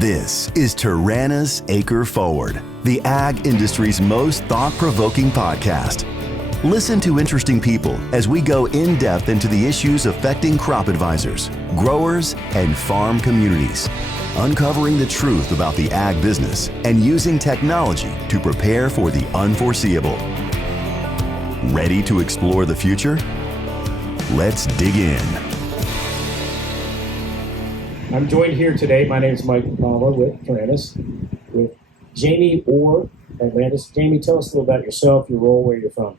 This is Taranis AcreForward, the ag industry's most thought-provoking podcast. Listen to interesting people as we go in-depth into the issues affecting crop advisors, growers, and farm communities, uncovering the truth about the ag business and using technology to prepare for the unforeseeable. Ready to explore the future? Let's dig in. I'm joined here today. My name is Mike Palma with Taranis, with Jamie Orr at Landus. Jamie, tell us a little about yourself, your role, where you're from.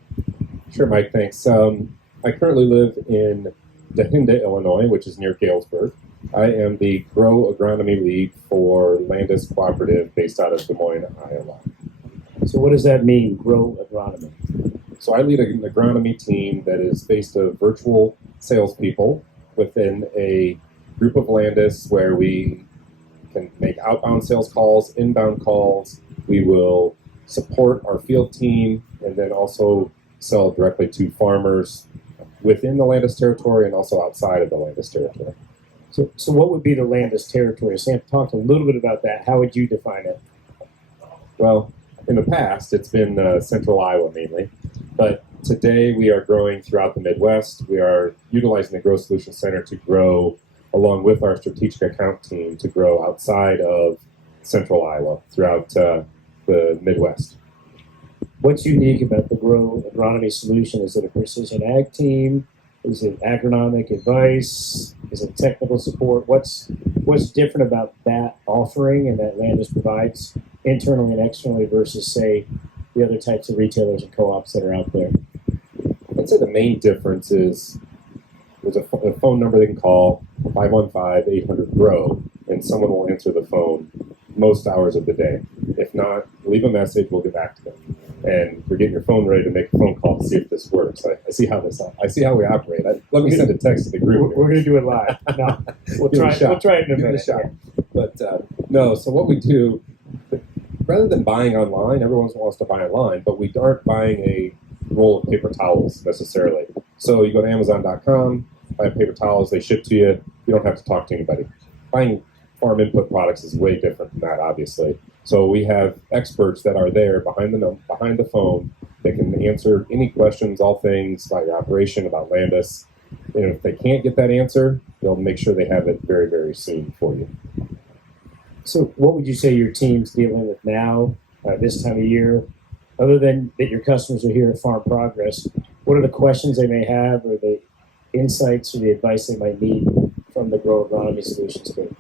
Sure, Mike, thanks. I currently live in Dahinda, Illinois, which is near Galesburg. I am the Grow Agronomy Lead for Landus Cooperative based out of Des Moines, Iowa. So what does that mean, Grow Agronomy? So I lead an agronomy team that is based of virtual salespeople within a group of Landus where we can make outbound sales calls, inbound calls. We will support our field team and then also sell directly to farmers within the Landus territory and also outside of the Landus territory. So what would be the Landus territory? Sam talked a little bit about that. How would you define it? Well, in the past, it's been central Iowa mainly, but today we are growing throughout the Midwest. We are utilizing the Grow Solutions Center to grow along with our strategic account team to grow outside of central Iowa throughout the Midwest. What's unique about the Grow Agronomy solution? Is it a precision ag team? Is it agronomic advice? Is it technical support? What's different about that offering and that Landus provides internally and externally versus, say, the other types of retailers and co-ops that are out there? I'd say the main difference is there's a phone number they can call, 515-800-GROW, and someone will answer the phone most hours of the day. If not, leave a message, we'll get back to them. And we're getting your phone ready to make a phone call to see if this works. I see how we operate. Let me send a text to the group. We're going to do it live. No, we'll try it in a minute. But no, so what we do, rather than buying online, everyone wants to buy online, but we aren't buying a roll of paper towels necessarily. So you go to Amazon.com, buy paper towels, they ship to you. You don't have to talk to anybody. Buying farm input products is way different than that, obviously. So we have experts that are there behind the phone that can answer any questions, all things about your operation, about Landus. And if they can't get that answer, they'll make sure they have it very, very soon for you. So what would you say your team's dealing with now, this time of year? Other than that your customers are here at Farm Progress, what are the questions they may have or the insights or the advice they might need from the Grow Agronomy Solutions team?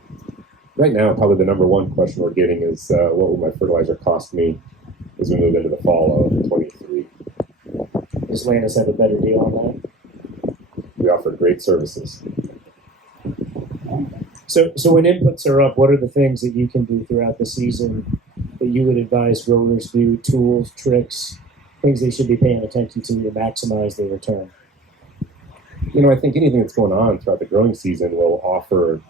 Right now, probably the number one question we're getting is what will my fertilizer cost me as we move into the fall of 23? Does Landus have a better deal on that? We offer great services. So when inputs are up, what are the things that you can do throughout the season that you would advise growers do, tools, tricks, things they should be paying attention to maximize their return? You know, I think anything that's going on throughout the growing season will offer,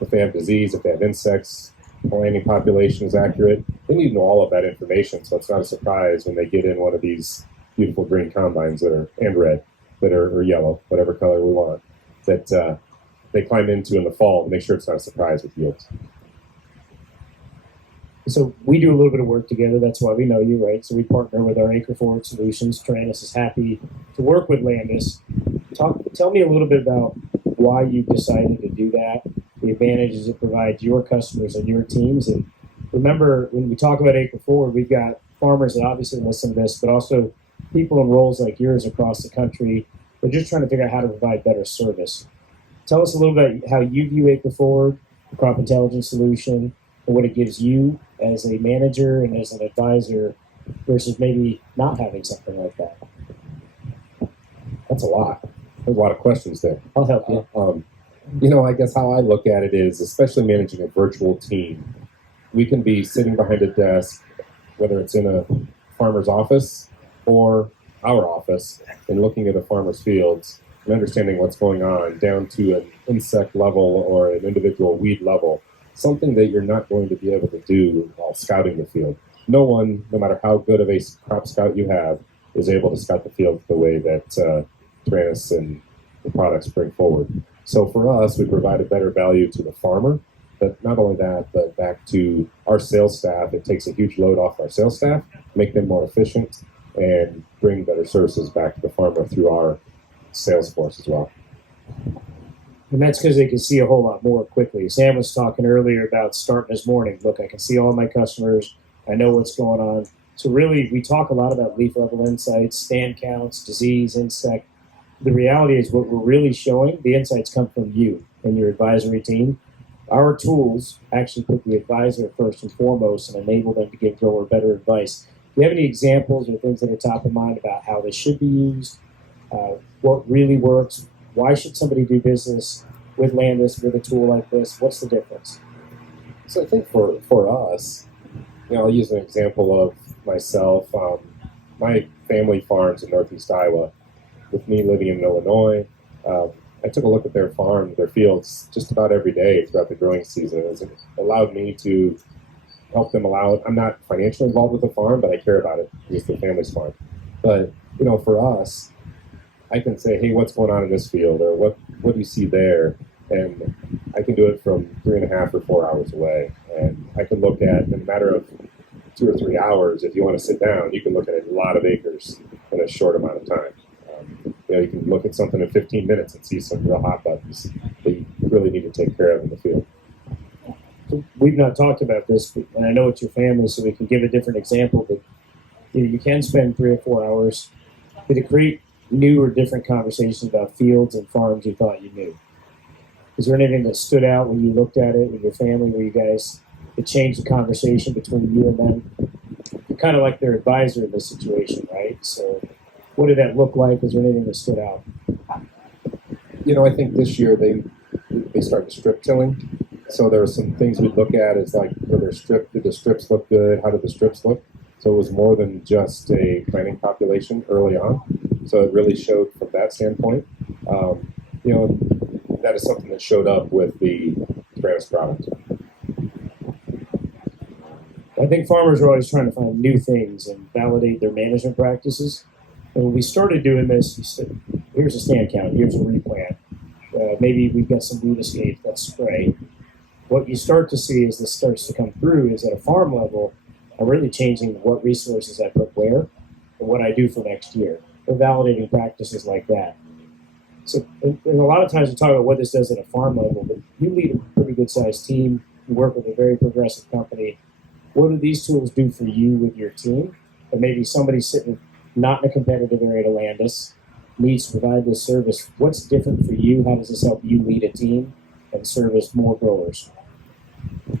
if they have disease, if they have insects, planting population is accurate, they need to know all of that information, so it's not a surprise when they get in one of these beautiful green combines and red, or yellow, whatever color we want, that they climb into in the fall to make sure it's not a surprise with yields. So we do a little bit of work together. That's why we know you, right? So we partner with our AcreForward Solutions. Taranis is happy to work with Landus. Tell me a little bit about why you decided to do that, the advantages it provides your customers and your teams. And remember, when we talk about AcreForward, we've got farmers that obviously listen to this, but also people in roles like yours across the country. They're just trying to figure out how to provide better service. Tell us a little bit how you view AcreForward, the crop intelligence solution, and what it gives you as a manager and as an advisor versus maybe not having something like that. That's a lot. There's a lot of questions there. I'll help you. I guess how I look at it is, especially managing a virtual team, we can be sitting behind a desk, whether it's in a farmer's office or our office, and looking at a farmer's fields and understanding what's going on down to an insect level or an individual weed level, something that you're not going to be able to do while scouting the field. No one, no matter how good of a crop scout you have, is able to scout the field the way that Taranis and the products bring forward. So for us, we provide a better value to the farmer But not only that, but back to our sales staff, it takes a huge load off our sales staff, make them more efficient, and bring better services back to the farmer through our sales force as well. And that's because they can see a whole lot more quickly. Sam was talking earlier about starting his morning. Look, I can see all my customers. I know what's going on. So really, we talk a lot about leaf level insights, stand counts, disease, insect. The reality is what we're really showing, the insights come from you and your advisory team. Our tools actually put the advisor first and foremost and enable them to give grower better advice. Do you have any examples or things that are top of mind about how this should be used? What really works? Why should somebody do business with Landus with a tool like this? What's the difference? So I think for us, I'll use an example of myself. My family farms in Northeast Iowa. With me living in Illinois, I took a look at their farm, their fields, just about every day throughout the growing season. It allowed me to help them I'm not financially involved with the farm, but I care about it. It's the family's farm. But, for us, I can say, hey, what's going on in this field? Or what do you see there? And I can do it from 3.5 or 4 hours away. And I can look at, in a matter of 2 or 3 hours, if you want to sit down, you can look at a lot of acres in a short amount of time. You can look at something in 15 minutes and see some real hot buttons that you really need to take care of in the field. We've not talked about this, and I know it's your family, so we can give a different example, but you can spend 3 or 4 hours to create new or different conversations about fields and farms you thought you knew. Is there anything that stood out when you looked at it with your family where you guys could change the conversation between you and them? You're kind of like their advisor in this situation, right? So what did that look like? Was there anything that stood out? I think this year they started strip tilling. So there were some things we'd look at as like, did the strips look good? How did the strips look? So it was more than just a planting population early on. So it really showed from that standpoint. That is something that showed up with the Taranis product. I think farmers are always trying to find new things and validate their management practices. And when we started doing this, we said, here's a stand count, here's a replant. Maybe we've got some weed escape, let's spray. What you start to see as this starts to come through is at a farm level, I'm really changing what resources I put where and what I do for next year. We're validating practices like that. So and a lot of times we talk about what this does at a farm level, but you lead a pretty good-sized team. You work with a very progressive company. What do these tools do for you with your team? And maybe somebody sitting not in a competitive area to Landus needs to provide this service. What's different for you? How does this help you lead a team and service more growers?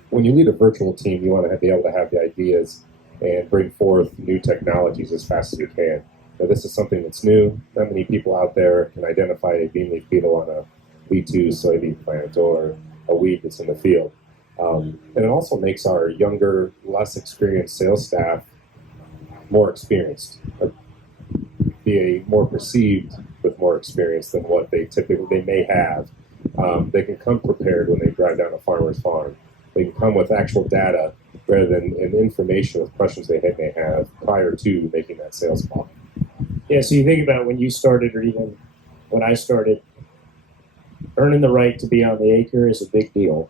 When you lead a virtual team, you want to be able to have the ideas and bring forth new technologies as fast as you can. Now, this is something that's new. Not many people out there can identify a bean leaf beetle on a B2 soybean plant or a weed that's in the field. And it also makes our younger, less experienced sales staff more experienced, be more perceived with more experience than what they may have. They can come prepared when they drive down a farmer's farm. They can come with actual data rather than information with questions they may have prior to making that sales call. Yeah, so you think about when you started or even when I started, earning the right to be on the acre is a big deal.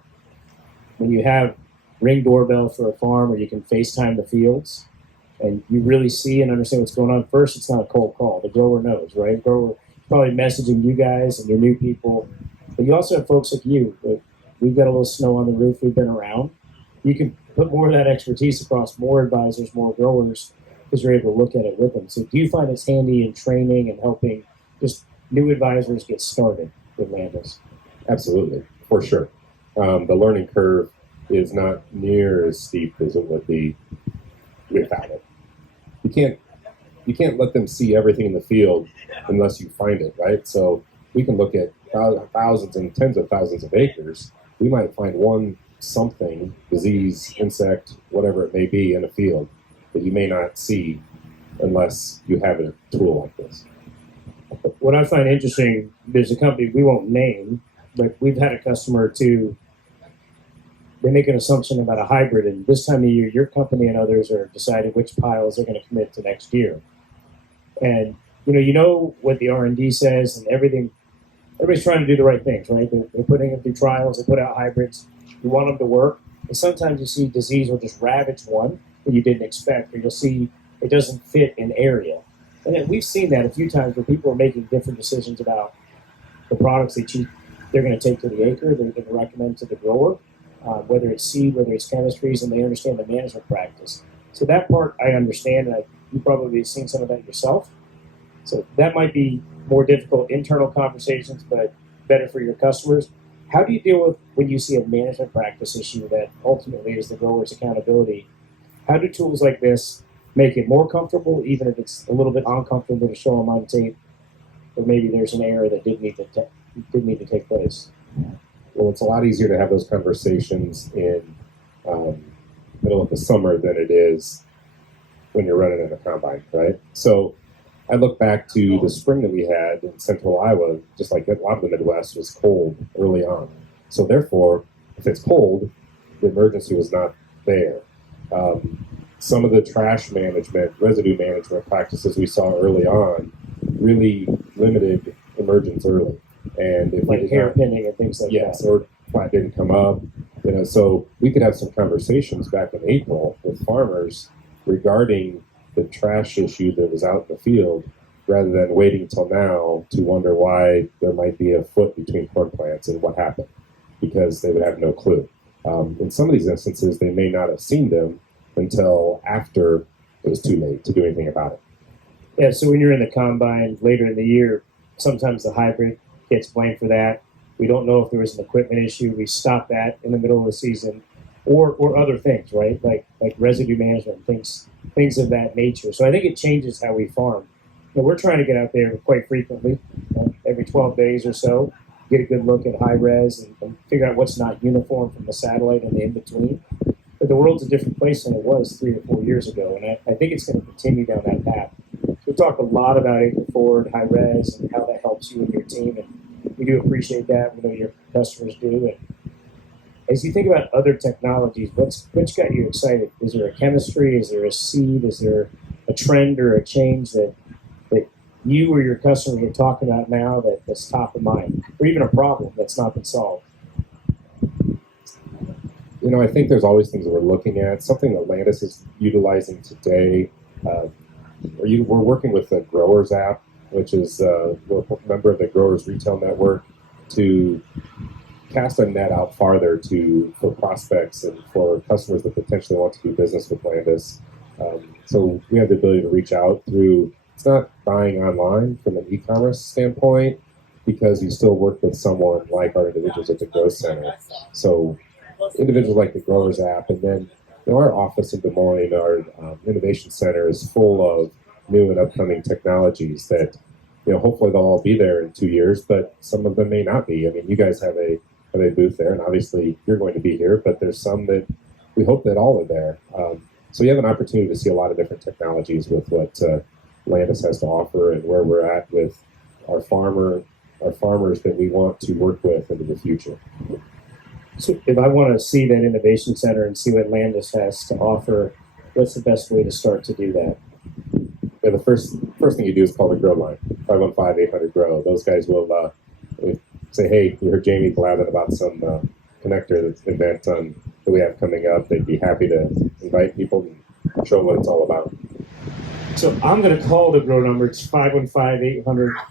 When you have Ring doorbell for a farm or you can FaceTime the fields and you really see and understand what's going on, first, it's not a cold call. The grower knows, right? The grower is probably messaging you guys and your new people. But you also have folks like you. We've got a little snow on the roof. We've been around. You can put more of that expertise across more advisors, more growers, because you're able to look at it with them. So do you find it's handy in training and helping just new advisors get started with Landus? Absolutely, for sure. The learning curve is not near as steep as it would be without it. You can't let them see everything in the field unless you find it, right? So we can look at thousands and tens of thousands of acres. We might find one something, disease, insect, whatever it may be in a field that you may not see unless you have a tool like this. What I find interesting, there's a company we won't name, but we've had a customer too. They make an assumption about a hybrid, and this time of year, your company and others are deciding which piles they're going to commit to next year. And you know what the R&D says and everything. Everybody's trying to do the right things, right? They're putting it through trials. They put out hybrids. You want them to work. And sometimes you see disease will just ravage one that you didn't expect, or you'll see it doesn't fit an area. And then we've seen that a few times where people are making different decisions about the products they're going to take to the acre, they're going to recommend to the grower, whether it's seed, whether it's chemistries, and they understand the management practice. So that part I understand, and you probably have seen some of that yourself. So that might be more difficult internal conversations, but better for your customers. How do you deal with when you see a management practice issue that ultimately is the grower's accountability? How do tools like this make it more comfortable, even if it's a little bit uncomfortable to show them on tape, or maybe there's an error that didn't need to take place? Well, it's a lot easier to have those conversations in middle of the summer than it is when you're running in a combine, right? So I look back to the spring that we had in central Iowa, just like a lot of the Midwest was cold early on. So therefore, if it's cold, the emergency was not there. Some of the trash management, residue management practices we saw early on really limited emergence early. And if like hairpinning and things like that. Yes, or plant didn't come up. So we could have some conversations back in April with farmers regarding the trash issue that was out in the field, rather than waiting till now to wonder why there might be a foot between corn plants and what happened, because they would have no clue. In some of these instances, they may not have seen them until after it was too late to do anything about it. Yeah, so when you're in the combine later in the year, sometimes the hybrid gets blamed for that. We don't know if there was an equipment issue. We stop that in the middle of the season, or other things, right? Like residue management, things of that nature. So I think it changes how we farm. We're trying to get out there quite frequently, every 12 days or so, get a good look at high res and figure out what's not uniform from the satellite and the in-between. But the world's a different place than it was 3 or 4 years ago, and I think it's going to continue down that path. We talk a lot about AcreForward, high res, and how that helps you and your team, and we do appreciate that. We know your customers do. And as you think about other technologies, what's got you excited? Is there a chemistry? Is there a seed? Is there a trend or a change that you or your customers are talking about now that's top of mind, or even a problem that's not been solved? I think there's always things that we're looking at. Something that Landus is utilizing today, we're working with the Growers app, which is we're a member of the Growers Retail Network, to cast a net out farther for prospects and for customers that potentially want to do business with Landus. So we have the ability to reach out through, it's not buying online from an e-commerce standpoint, because you still work with someone like our individuals at the Growth Center. So individuals like the Growers app, and then our office in Des Moines, our innovation center, is full of new and upcoming technologies that hopefully they'll all be there in 2 years, but some of them may not be. I mean, you guys have a booth there, and obviously you're going to be here, but there's some that we hope that all are there. So you have an opportunity to see a lot of different technologies with what Landus has to offer, and where we're at with our farmers that we want to work with into the future. So if I want to see that innovation center and see what Landus has to offer, what's the best way to start to do that? Yeah, the first thing you do is call the grow line, 515-800-GROW. Those guys will say, hey, we heard Jamie blabbing about some connector event that we have coming up. They'd be happy to invite people and show them what it's all about. So I'm going to call the grow number. It's 515-800-4769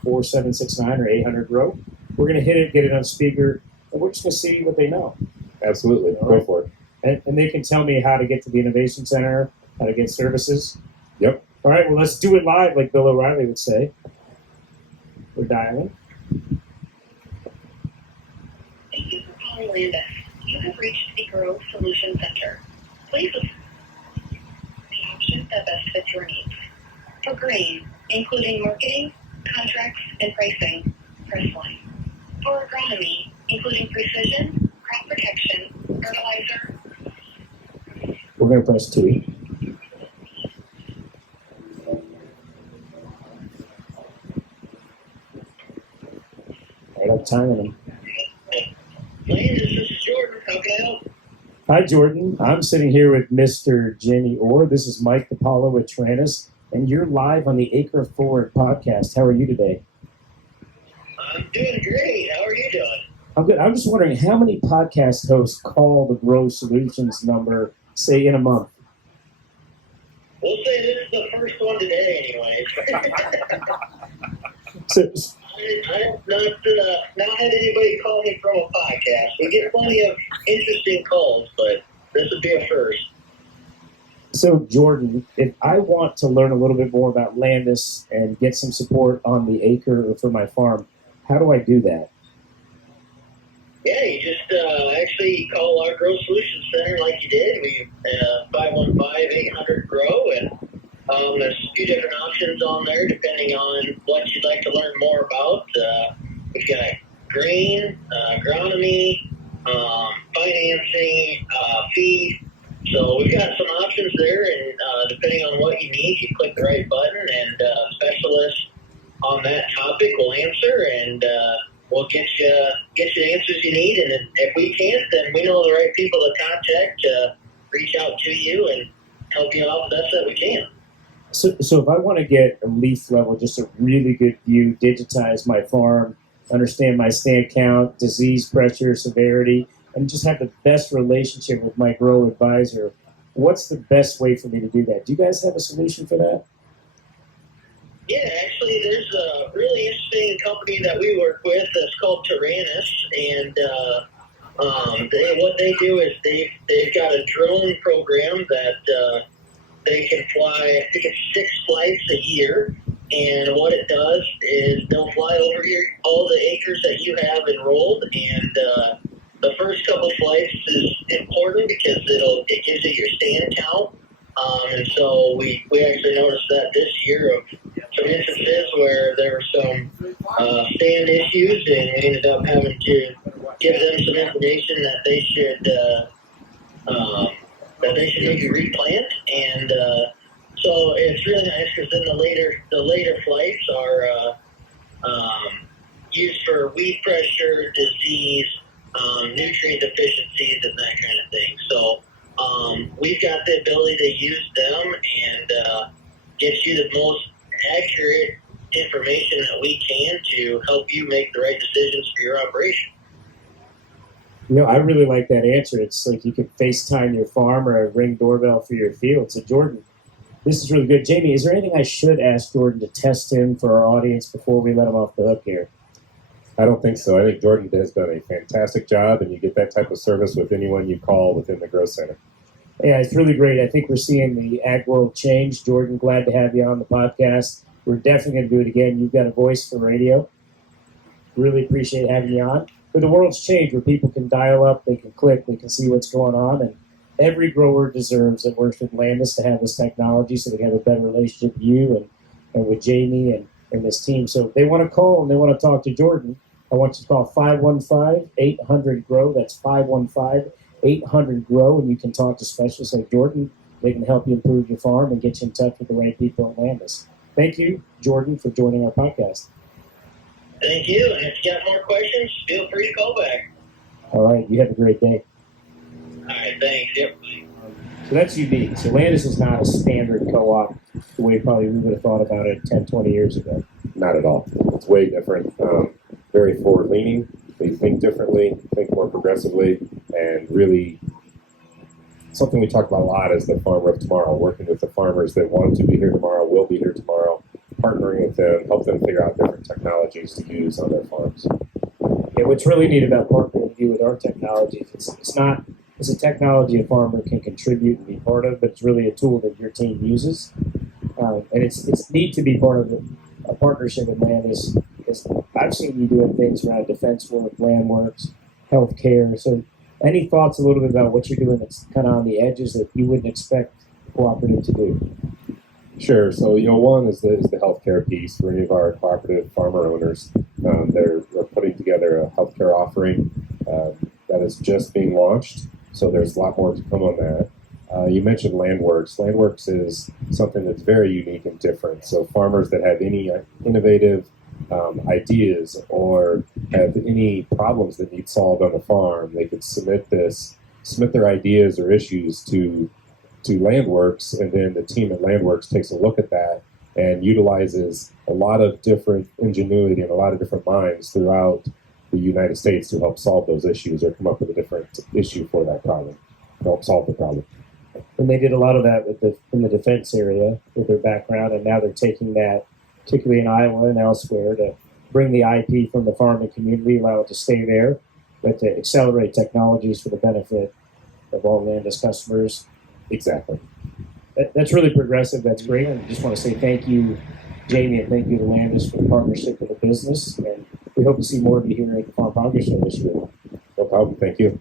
or 800-GROW. We're going to hit it, get it on speaker, and we're just going to see what they know. Absolutely. Go for it. And they can tell me how to get to the Innovation Center, how to get services. Yep. All right, well, let's do it live, like Bill O'Reilly would say. We're dialing. Thank you for calling Landus. You have reached the Grow Solution Center. Please listen to the option that best fits your needs. For grain, including marketing, contracts, and pricing, press 1. For agronomy, including precision, crop protection, fertilizer. We're going to press 2. All right, I'm timing them. Landus, this is Jordan. How can I help? Hi, Jordan. I'm sitting here with Mr. Jamie Orr. This is Mike DiPaolo with Taranis, and you're live on the AcreForward Podcast. How are you today? I'm doing great. How are you doing? I'm good. I'm just wondering how many podcast hosts call the Grow Solutions number, say, in a month? We'll say this is the first one today, anyway. So, I have not had anybody call me from a podcast. We get plenty of interesting calls, but this would be a first. So, Jordan, if I want to learn a little bit more about Landus and get some support on the acre or for my farm, how do I do that? Yeah, you just actually call our Grow Solutions Center like you did. We 515-800-GROW, and there's a few different options on there depending on what you'd like to learn more about. We've got grain, agronomy, financing, feed. So we've got some options there, and depending on what you need, you click the right button, and a specialist on that topic will answer, and we'll get you the answers you need. And if we can't, then we know the right people to contact to reach out to you and help you out the best that we can. So if I want to get a leaf level, just a really good view, digitize my farm, understand my stand count, disease pressure, severity, and just have the best relationship with my grow advisor, what's the best way for me to do that? Do you guys have a solution for that? Yeah, actually, there's a really interesting company that we work with that's called Taranis, and what they do is they've got a drone program that they can fly, I think it's 6 flights a year, and what it does is they'll fly over all the acres that you have enrolled, and the first couple flights is important because it gives you your stand count. And so we actually noticed that this year of some instances where there were some stand issues, and we ended up having to give them some information that they should maybe replant. And so it's really nice because then the later flights are used for weed pressure, disease, nutrient deficiencies, and that kind of thing. So we've got the ability to use them and get you the most accurate information that we can to help you make the right decisions for your operation. You know, I really like that answer. It's like you could FaceTime your farm or a Ring doorbell for your field. So, Jordan, this is really good. Jamie, is there anything I should ask Jordan to test him for our audience before we let him off the hook here? I don't think so. I think Jordan has done a fantastic job, and you get that type of service with anyone you call within the Grow Center. Yeah, it's really great. I think we're seeing the ag world change. Jordan, glad to have you on the podcast. We're definitely going to do it again. You've got a voice for radio. Really appreciate having you on. But the world's changed where people can dial up, they can click, they can see what's going on, and every grower deserves that works with Landus to have this technology so they can have a better relationship with you and with Jamie and this team. So if they want to call and they want to talk to Jordan, I want you to call 515-800-GROW. That's 515-800-GROW, and you can talk to specialists like Jordan. They can help you improve your farm and get you in touch with the right people at Landus. Thank you, Jordan, for joining our podcast. Thank you, and if you got more questions, feel free to call back. All right, you have a great day. All right, thanks. Yep. So that's unique. So Landus is not a standard co-op the way probably we would have thought about it 10, 20 years ago. Not at all. It's way different. Very forward-leaning. They think differently, think more progressively, and really something we talk about a lot is the farmer of tomorrow, working with the farmers that want to be here tomorrow, will be here tomorrow, partnering with them, help them figure out different technologies to use on their farms. Yeah, what's really neat about partnering with you with our technology is it's a technology a farmer can contribute and be part of, but it's really a tool that your team uses. And it's neat to be part of a partnership with Landus because I've seen you doing things around defense work, land works, healthcare. So any thoughts a little bit about what you're doing that's kind of on the edges that you wouldn't expect cooperative to do? Sure. So, one is the healthcare piece for any of our cooperative farmer owners. They're putting together a healthcare offering that is just being launched. So there's a lot more to come on that. You mentioned Landworks. Landworks is something that's very unique and different. So farmers that have any innovative ideas or have any problems that need solved on the farm, they could submit their ideas or issues to Landworks, and then the team at Landworks takes a look at that and utilizes a lot of different ingenuity and a lot of different minds throughout the United States to help solve those issues or come up with a different issue for that problem, help solve the problem. And they did a lot of that in the defense area with their background, and now they're taking that, particularly in Iowa and elsewhere, to bring the IP from the farming community, allow it to stay there, but to accelerate technologies for the benefit of all Landus customers. Exactly. That's really progressive. That's great. And I just want to say thank you, Jamie, and thank you to Landus for the partnership with the business. And we hope to see more of you here at the Farm Progress Show this year. No problem. Thank you.